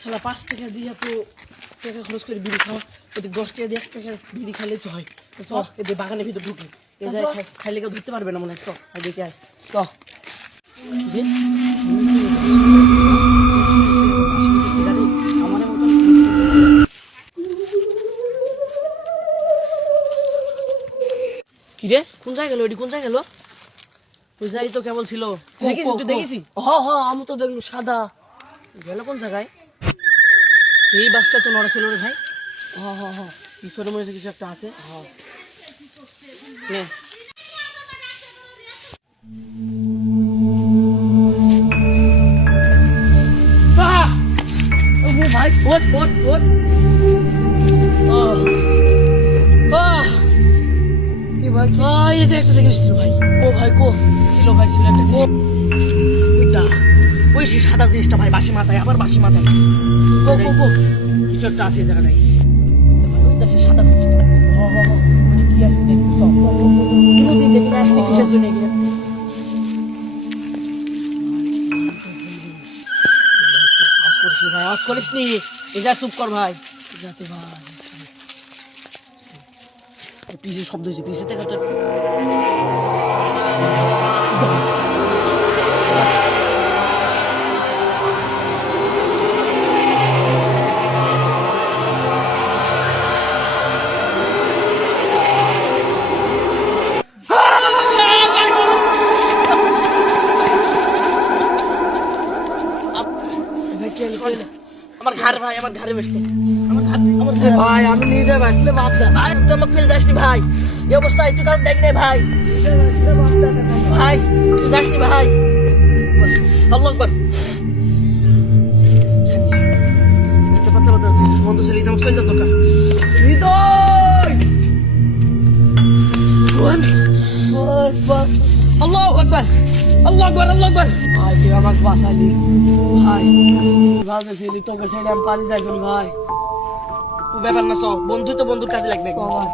শালা 5 টাকা দিয়ে তো টাকা খরচ করে বিড়ি খাওয়া, ওই 10 টাকা দিয়ে 1 টাকা বিড়ি খাইলে তো হয়। চ এই বাগানের ভিতর ঢুকি, এই যায় খাইলে কেউ ধরতে পারবে না মনে হয়। চ দেখে আয়, চ আমার মতন কিরে কোন জায়গায় গেল? ওইটি কোন জায়গায় গেল? ওই জায়গায় তো কেবল ছিল, দেখেছি তুই দেখেছি? আমি তো দেখলো সাদা গেল কোন জায়গায়? এই বাসটা তো নড়া ছিল রে ভাই। ঈশ্বরের মনে হচ্ছে কিছু একটা আছে। নে ভাই ওট ওট ওট এই যে একটা জিনিস ছিল ভাই। ও ভাই কো ছিল ভাই, ছিল একটা জিনিস। ওইটা ওই সেই সাদা জিনিসটা ভাই, বাসি মাথায়, আবার বাসি মাথায়। কো কো কো কিছু একটা আছে এই জায়গাটায়। ওইটা সেই সাদা জিনিসটা। কি আছে দেখ, কোনোদিন দেখি না। আসতে কিসের জন্য এগুলো? ভাই আওয়াজ করিস নি, এই যা চুপ কর ভাই। যাতে ভাই পিসের শব্দ হয়েছে, পিসে থেকে তো আমার ঘাড় ভাই, আমার ঘাড়ে বসছে। আমার ভাই আমি নিজে বাঁচলে বাপ দা ভাই, তুই আমাকে ফেল যাসনি ভাই। এই অবস্থায় তুই কারণ দেখ নাই ভাই। ভাই তুই যাসনি ভাই। আল্লাহু আকবার। একটা পাতা পাতা আছে, সুমন্ত ছেলে আমাকে চলে যাওয়ার দরকার। হৃদয় আল্লাহু আকবার, আল্লাহু আকবার, আল্লাহু আকবার। ভাই তুই আমাকে বাঁচালি ভাই। ভাবতেছিলি তোকে ছেড়ে আমি পালিয়ে যাইনি ভাই। ও ব্যাপার না, সব বন্ধু তো বন্ধুর কাছে লাগবে ভাই।